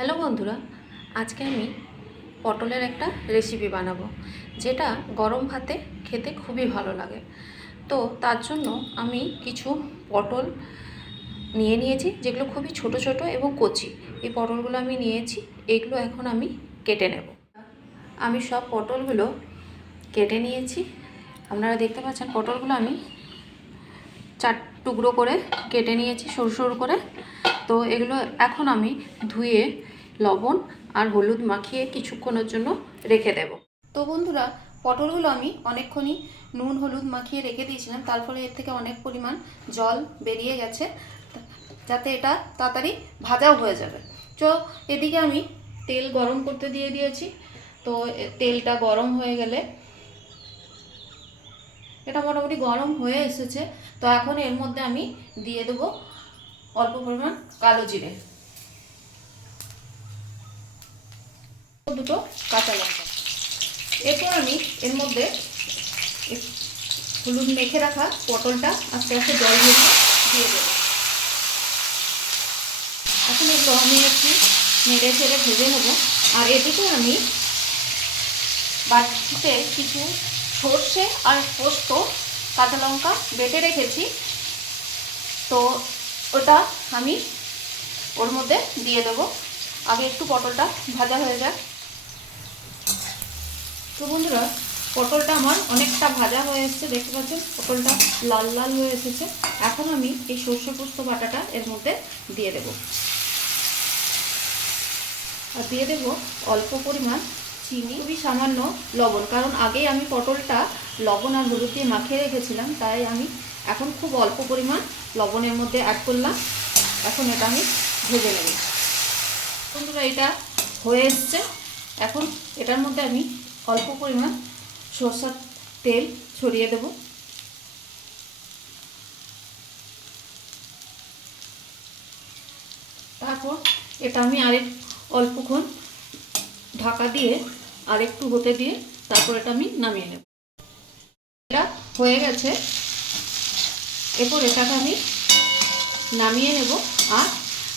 Hello বন্ধুরা, আজকে আমি পটলের একটা রেসিপি বানাবো, যেটা গরম ভাতে খেতে খুবই ভালো লাগে। তো তার জন্য আমি কিছু পটল নিয়ে নিয়েছি, যেগুলো খুবই ছোট ছোট এবং কচি। এই পটলগুলো আমি নিয়েছি, এগুলো এখন আমি কেটে নেব। আমি সব পটলগুলো কেটে নিয়েছি। আপনারা দেখতে পাচ্ছেন পটলগুলো আমি চার টুকরো করে কেটে নিয়েছি, সরু সরু করে। তো এগুলো এখন আমি ধুয়ে, লবণ আর হলুদ মাখিয়ে কিছুক্ষণের জন্য রেখে দেব। তো বন্ধুরা, পটলগুলো আমি অনেকক্ষণই নুন, হলুদ মাখিয়ে রেখে দিয়েছিলাম। তার ফলে এর থেকে অনেক পরিমাণ জল বেরিয়ে গেছে, যাতে এটা তাড়াতাড়ি ভাজাও হয়ে যাবে। তো এদিকে আমি তেল গরম করতে দিয়ে দিয়েছি। তো তেলটা গরম হয়ে গেলে এটা মোটামুটি গরম হয়ে এসেছে। তো এখন এর মধ্যে আমি দিয়ে দেবো অল্প পরিমাণ কালো জিরে। দুটো কাঁচা লঙ্কা। এরপর আমি এর মধ্যে হলুদ মেখে রাখা পটলটা আস্তে আস্তে জল দিয়ে দিয়ে দেবো। এখন এগুলো আমি একটু নেড়ে ছেড়ে ভেজে নেব। আর এদিকে আমি বাটিতে কিছু সর্ষে আর পোস্ত, কাঁচা লঙ্কা বেটে রেখেছি। তো ওটা আমি ওর মধ্যে দিয়ে দেবো। আগে একটু পটলটা ভাজা হয়ে যাক। তো বন্ধুরা, পটলটা আমার অনেকটা ভাজা হয়ে এসেছে, দেখতে পাচ্ছেন পটলটা লাল লাল হয়ে এসেছে। এখন আমি এই সর্ষে পোস্ত বাটাটা এর মধ্যে দিয়ে দেবো। আর দিয়ে দেব অল্প পরিমাণ চিনি, খুবই সামান্য লবণ। কারণ আগেই আমি পটলটা লবণ আর হলুদ দিয়ে মাখিয়ে রেখেছিলাম, তাই আমি এখন খুব অল্প পরিমাণ লবণের মধ্যে অ্যাড করলাম। এখন এটা আমি ভেজে নেব। বন্ধুরা, এটা হয়ে এসছে। এখন এটার মধ্যে আমি অল্প পরিমাণ সরষার তেল ছড়িয়ে দেব। তারপর এটা আমি আরেক অল্পক্ষণ ঢাকা দিয়ে আরেকটু হতে দিয়ে তারপর এটা আমি নামিয়ে নেব। এটা হয়ে গেছে। এরপর এটাকে আমি নামিয়ে নেব আর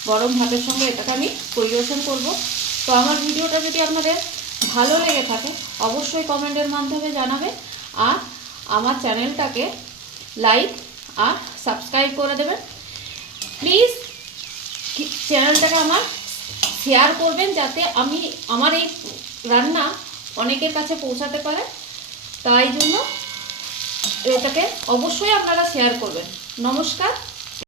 গরম ভাতের সঙ্গে এটাকে আমি পরিবেশন করব। তো আমার ভিডিওটা যদি আপনাদের ভালো লেগে থাকে, অবশ্যই কমেন্টের মাধ্যমে জানাবে আর আমার চ্যানেলটাকে লাইক আর সাবস্ক্রাইব করে দেবেন। প্লিজ চ্যানেলটাকে আমার শেয়ার করবেন যাতে আমি, আমার এই রান্না অনেকের কাছে পৌঁছাতে পারে। তাই জন্য এটাকে অবশ্যই আপনারা শেয়ার করবেন। নমস্কার